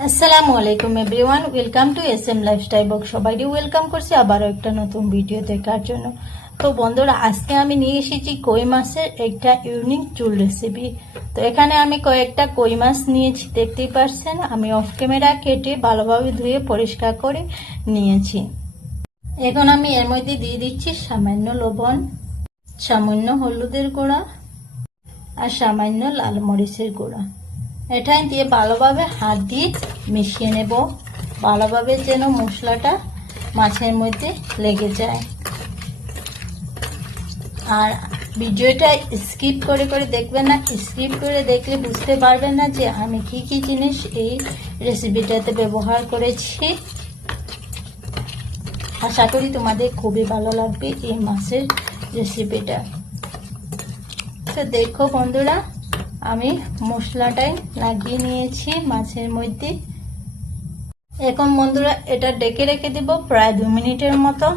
আসসালামু আলাইকুম everyone, welcome to SM lifestyle blog. সবাইকে ওয়েলকাম করছি আবারও একটা নতুন ভিডিও দেখার জন্য। তো বন্ধুরা, আজকে আমি নিয়ে এসেছি কই মাছের একটা ইউনিক চুল রেসিপি। তো এখানে আমি কয়েকটা কই মাছ নিয়েছি, দেখতেই পাচ্ছেন। আমি অফ ক্যামেরা কেটে ভালোভাবে ধুয়ে পরিষ্কার করে নিয়েছি। এখন আমি এর মধ্যে দিয়ে দিচ্ছি সামান্য লবণ, সামান্য হলুদের গুঁড়া আর সামান্য লাল মরিচের গুঁড়া। এটাই দিয়ে ভালোভাবে হাত দিয়ে মিশিয়ে নেব, ভালোভাবে যেন মশলাটা মাছের মধ্যে লেগে যায়। আর ভিডিওটা স্কিপ করে করে দেখবেন না, স্কিপ করে দেখলে বুঝতে পারবেন না যে আমি কি কি জিনিস এই রেসিপিটাতে ব্যবহার করেছি। আশা করি তোমাদের খুবই ভালো লাগবে এই মাছের রেসিপিটা। তো দেখো বন্ধুরা, আমি মশলাটাই লাগিয়ে নিয়েছি মাছের মধ্যে। এখন বন্ধুরা এটা ডেকে রেখে দেব প্রায় 2 মিনিটের মতো।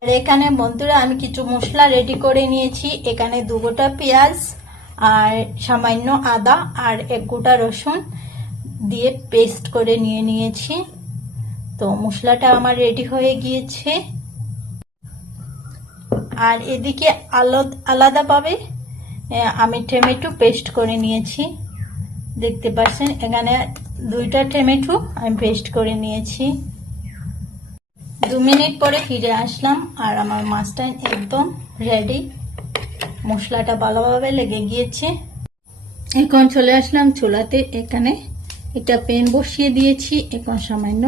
আর এখানে বন্ধুরা আমি কিছু মশলা রেডি করে নিয়েছি। এখানে 2 গোটা পেঁয়াজ আর সামান্য আদা আর 1 গোটা রসুন দিয়ে পেস্ট করে নিয়েছি। তো মশলাটা আমার রেডি হয়ে গিয়েছে। আর এদিকে আলাদাভাবে আমি টমেটো পেস্ট করে নিয়েছি, দেখতে পাচ্ছেন। এখানে 2টা টমেটো আমি পেস্ট করে নিয়েছি। 2 মিনিট পরে ফিরে আসলাম আর আমার মাছটা একদম রেডি। মশলাটা ভালোভাবে লেগে গিয়েছে। এখন চলে আসলাম চুলাতে। এখানে একটা প্যান বসিয়ে দিয়েছি। এখন সামান্য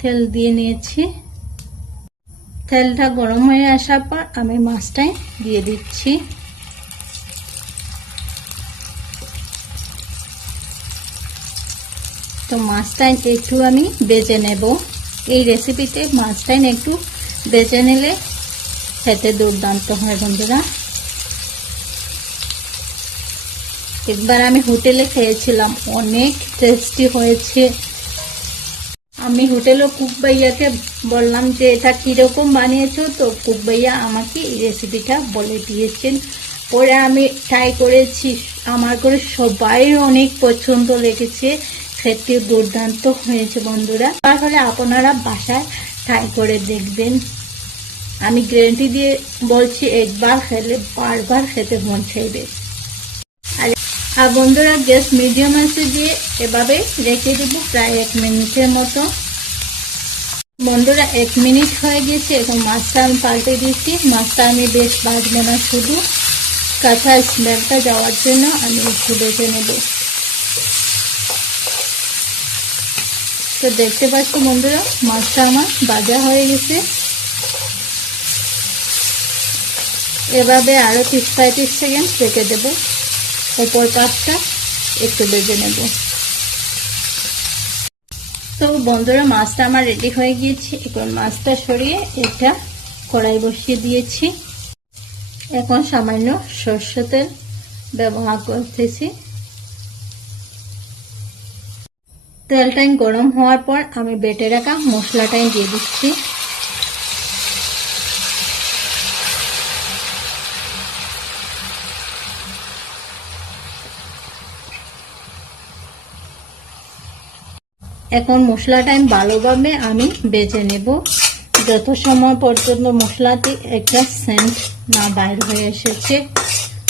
তেল দিয়ে নিয়েছি। তেলটা গরম হয়ে আসার পর আমি মাছটাই দিয়ে দিচ্ছি। তো মাছটা একটু আমি বেজে নেব। এই রেসিপিতে মাছটা একটু বেজে নিলে খেতে দুর্দান্ত হয় বন্ধুরা। একবার আমি হোটেলে খেয়েছিলাম, অনেক টেস্টি হয়েছে। আমি হোটেলে কুক ভাইয়াকে বললাম যে এটা কিরকম বানিয়েছো, তো কুক ভাইয়া আমাকে এই রেসিপিটা বলে দিয়েছেন। পরে আমি ট্রাই করেছি, আমার করে সবাই অনেক পছন্দ লেগেছে, খেতে দুর্দান্ত হয়েছে বন্ধুরা। তাহলে আপনারা বাসায় ট্রাই করে দেখবেন। আমি গ্যারান্টি দিয়ে বলছি, একবার খেলে বারবার খেতে মন চাইবে। আর বন্ধুরা, গ্যাস মিডিয়াম আছে দিয়ে এভাবে রেখে দেব প্রায় 1 মিনিটের মতো। বন্ধুরা 1 মিনিট হয়ে গেছে। এখন মাছটা আমি পাল্টে দিয়েছি। মাছটা আমি বেশ ভাজবো না, শুধু কাঁচা স্মেলটা যাওয়ার জন্য আমি একটু বেজে নেব। তো দেখতে পাচ্ছ বন্ধুরা, মাছটা আমার ভাজা হয়ে গেছে। এভাবে আরো 30-35 সেকেন্ড রেখে দেব, উপর পাশটা একটু ভেজে নেব। তো বন্ধুরা, মাছটা আমার রেডি হয়ে গিয়েছে। এখন মাছটা সরিয়ে এটা কড়াই বসিয়ে দিয়েছি। এখন সামান্য সরষের তেল ব্যবহার করতেছি। তেলটা গরম হওয়ার পর আমি বেটে রাখা মশলাটাই দিয়ে দিচ্ছি। এখন মশলাটা ভালোভাবে আমি বেজে নেব, যত সময় পর্যন্ত মশলাতে একটা সেন্ট না বাইর হয়ে এসেছে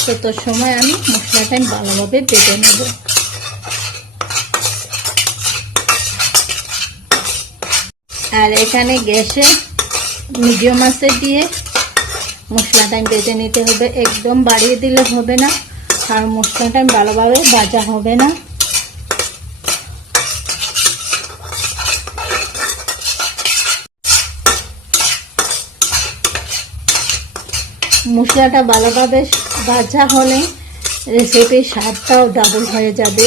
তত সময় আমি মশলাটা ভালোভাবে বেজে নেব। আর এখানে গ্যাসে মিডিয়াম আঁচে দিয়ে মশলাটা বেজে নিতে হবে, একদম বাড়িয়ে দিলে হবে না, আর মশলাটা ভালোভাবে ভাজা হবে না। মশলাটা ভালোভাবে ভাজা হলে রেসিপির স্বাদটাও ডাবল হয়ে যাবে।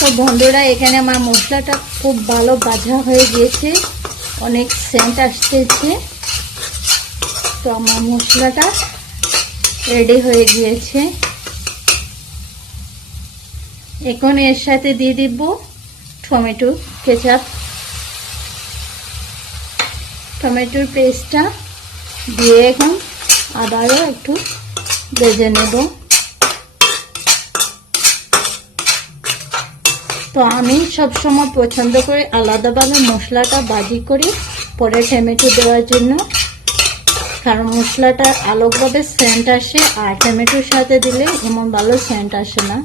তো বন্ধুরা, এখানে আমার মশলাটা খুব ভালো ভাজা হয়ে গিয়েছে, অনেক সেন্ট আসতেছে। তো আমার মশলাটা রেডি হয়ে গিয়েছে। এখন এর সাথে দিয়ে দিব টমেটো কেচাপ। টমেটোর পেস্টটা দিয়ে এখন আবারও একটু ভেজে নেব। তো আমি সবসময় পছন্দ করি আলাদাভাবে মশলাটা ভাজি করে পরে টমেটো দেওয়ার জন্য, কারণ মশলাটা আলাদাভাবে সেন্ট আসে আর টমেটোর সাথে দিলে এমন ভালো সেন্ট আসে না।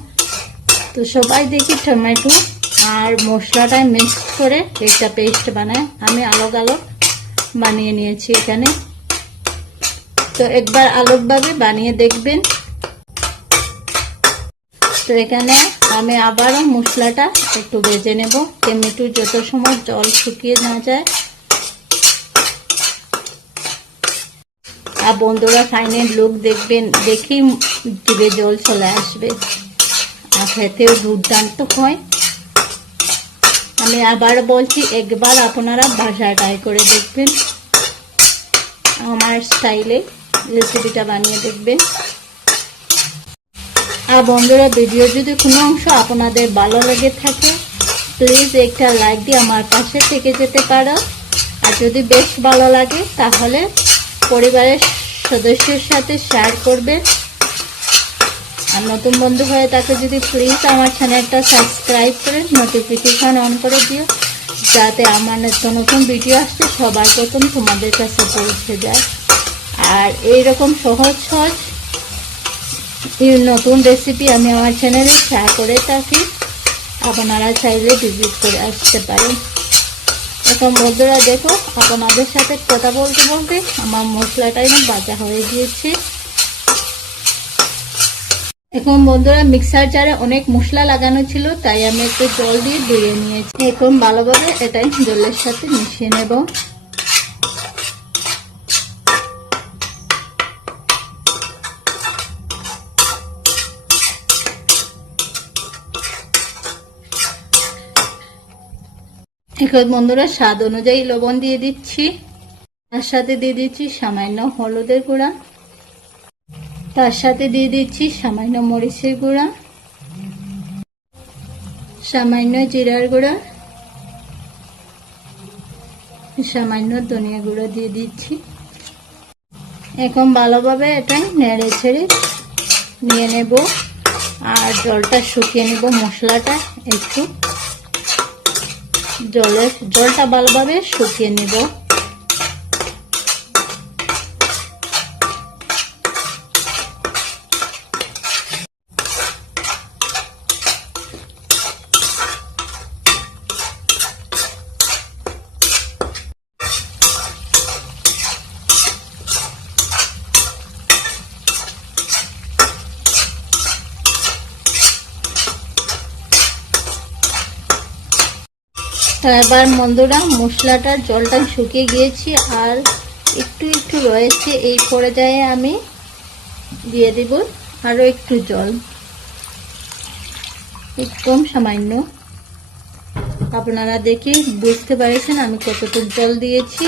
তো সবাই দেখি টমেটো আর মশলাটা মিক্স করে একটা পেস্ট বানায়, আমি আলাদা আলাদা বানিয়ে নিয়েছি এখানে। তো একবার আলাদাভাবে বানিয়ে দেখবেন। তো এখানে আমি আবারও মশলাটা একটু ভেজে নেব, টমেটো যত সময় জল শুকিয়ে না যায়। আর বন্ধুরা ফাইনাল লুক দেখবেন, দেখি জিভে জল চলে আসবে আর খেতেও দুর্দান্ত হয়। আমি আবার বলছি, একবার আপনারা বাসায় ট্রাই করে দেখবেন, আমার স্টাইলে রেসিপিটা বানিয়ে দেখবেন। আর বন্ধুরা ভিডিও যদি কোনো অংশ আপনাদের ভালো লেগে থাকে প্লিজ একটা লাইক দিয়ে আমার পাশে থেকে যেতে পারো। আর যদি বেশ ভালো লাগে তাহলে পরিবারের সদস্যের সাথে শেয়ার করবে। আর নতুন বন্ধু হয়ে থাকে যদি প্লিজ আমার চ্যানেলটা সাবস্ক্রাইব করে নোটিফিকেশন অন করে দিও, যাতে আমার নতুন ভিডিও আসতে সবার প্রথম তোমাদের কাছে পৌঁছে যায়। আর এইরকম সহজ সহজ নতুন রেসিপি আমি আমার চ্যানেলে শেয়ার করে থাকি, আপনারা চাইলে ভিজিট করে আসতে পারেন। এখন বন্ধুরা দেখো, আপনাদের সাথে কথা বলতে বলতে আমার মশলাটাই ভাজা হয়ে গিয়েছে। এখন বন্ধুরা মিক্সার জারে অনেক মশলা লাগানো ছিল, তাই আমি একটু জল দিয়ে ধুয়ে নিয়েছি। এখন ভালোভাবে এটাই জলের সাথে মিশিয়ে নেব। এখন বন্ধুরা স্বাদ অনুযায়ী লবণ দিয়ে দিচ্ছি, তার সাথে দিয়ে দিচ্ছি সামান্য হলুদের গুঁড়া, তার সাথে দিয়ে দিচ্ছি সামান্য মরিচের গুঁড়া, সামান্য জিরার গুঁড়া, সামান্য ধনিয়া গুঁড়া দিয়ে দিচ্ছি। এখন ভালোভাবে এটা নেড়ে ছেড়ে নিয়ে নেব আর জলটা শুকিয়ে নেব। মশলাটা একটু জলটা ভালোভাবে শুকিয়ে নেব। এবার বন্ধুরা মশলাটার জলটা শুকিয়ে গিয়েছে আর একটু একটু রয়েছে, এই পর্যায়ে আমি দিয়ে দেব আরো একটু জল, একদম সামান্য। আপনারা দেখে বুঝতে পারছেন আমি কতটুকু জল দিয়েছি।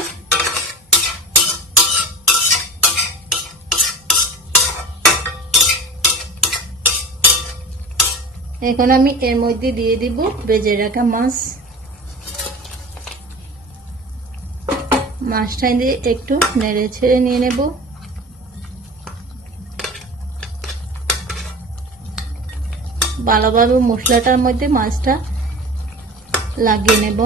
এখন আমি এর মধ্যে দিয়ে দিব ভেজে রাখা মাছটা দিয়ে একটু নেড়ে ছেড়ে নিয়ে নেব। ভালোভাবে মশলাটার মধ্যে মাছটা লাগিয়ে নেব।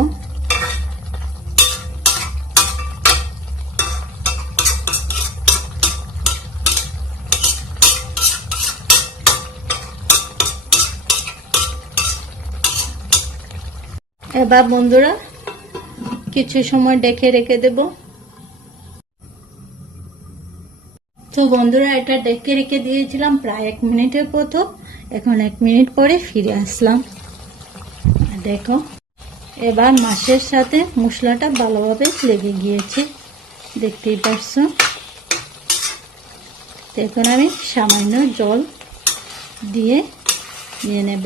এবার বন্ধুরা কিছু সময় ঢেকে রেখে দেব। তো বন্ধুরা এটা ঢেকে রেখে দিয়েছিলাম প্রায় 1 মিনিটের মতো। এখন 1 মিনিট পরে ফিরে আসলাম। দেখো এবার মাছের সাথে মশলাটা ভালোভাবে লেগে গিয়েছে, দেখতেই পাচ্ছ। এখন আমি সামান্য জল দিয়ে নিয়ে নেব,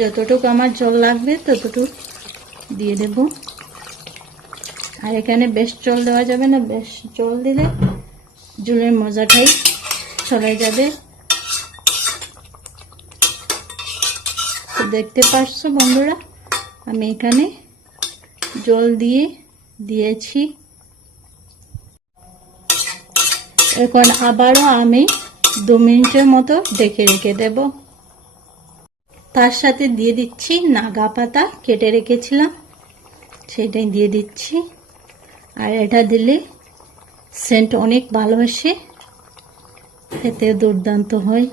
যতটুকু আমার জল লাগবে ততটুকু দিয়ে দেব। আর এখানে বেশ জল দেওয়া যাবে না, বেশ জল দিলে ঝোলের মজাটাই চলে যাবে। তো দেখতে পাচ্ছ বন্ধুরা আমি এখানে জল দিয়েছি। এখন আবারও আমি 2 মিনিটের মতো ঢেকে রেখে দেব। তার সাথে দিয়ে দিচ্ছি নাগা পাতা, কেটে রেখেছিলাম সেটাই দিয়ে দিচ্ছি। আর এটা দিলে সেন্ট অনেক ভালো আসে, খেতে দুর্দান্ত হয়।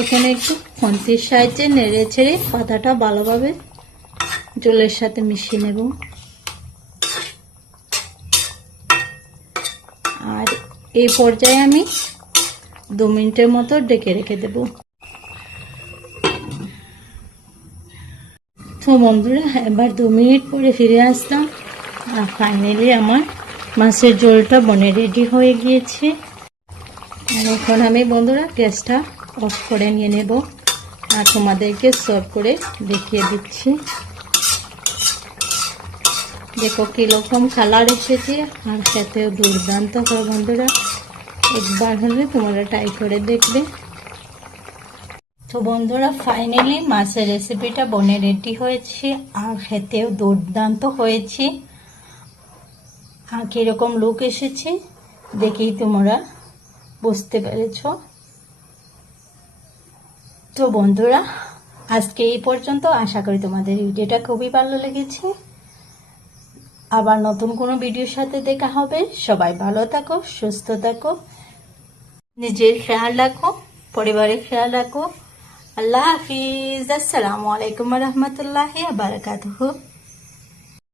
এখানে একটু খুন্তির সাহায্যে নেড়ে ছেড়ে পাতাটা ভালোভাবে জলের সাথে মিশিয়ে নেব। আর এই পর্যায়ে আমি 2 মিনিটের মতো ঢেকে রেখে দেব। তো বন্ধুরা, এবার 2 মিনিট পরে ফিরে আসলাম। আর ফাইনালি আমার মাছের ঝোলটা বনে রেডি হয়ে গিয়েছে। আর এখন আমি বন্ধুরা গ্যাসটা অফ করে নিয়ে নেব আর তোমাদেরকে সার্ভ করে দেখিয়ে দিচ্ছি। দেখো কিরকম কালার এসেছে, আর খেতেও দুর্দান্ত হয় বন্ধুরা। একবার হলে তোমরা ট্রাই করে দেখবে। তো বন্ধুরা, ফাইনালি মাছের রেসিপিটা বনে রেডি হয়েছে আর খেতেও দুর্দান্ত হয়েছে। আর কিরকম লুক এসেছে দেখেই তোমরা বুঝতে পেরেছ। তো বন্ধুরা, আজকে এই পর্যন্ত। আশা করি তোমাদের ভিডিওটা খুবই ভালো লেগেছে। আবার নতুন কোনো ভিডিওর সাথে দেখা হবে। সবাই ভালো থাকো, সুস্থ থাকো, নিজের খেয়াল রাখো, পরিবারের খেয়াল রাখো। আল্লাহ হাফিজ। আসসালামু আলাইকুম ওয়া রাহমাতুল্লাহি ওয়া বারাকাতুহু।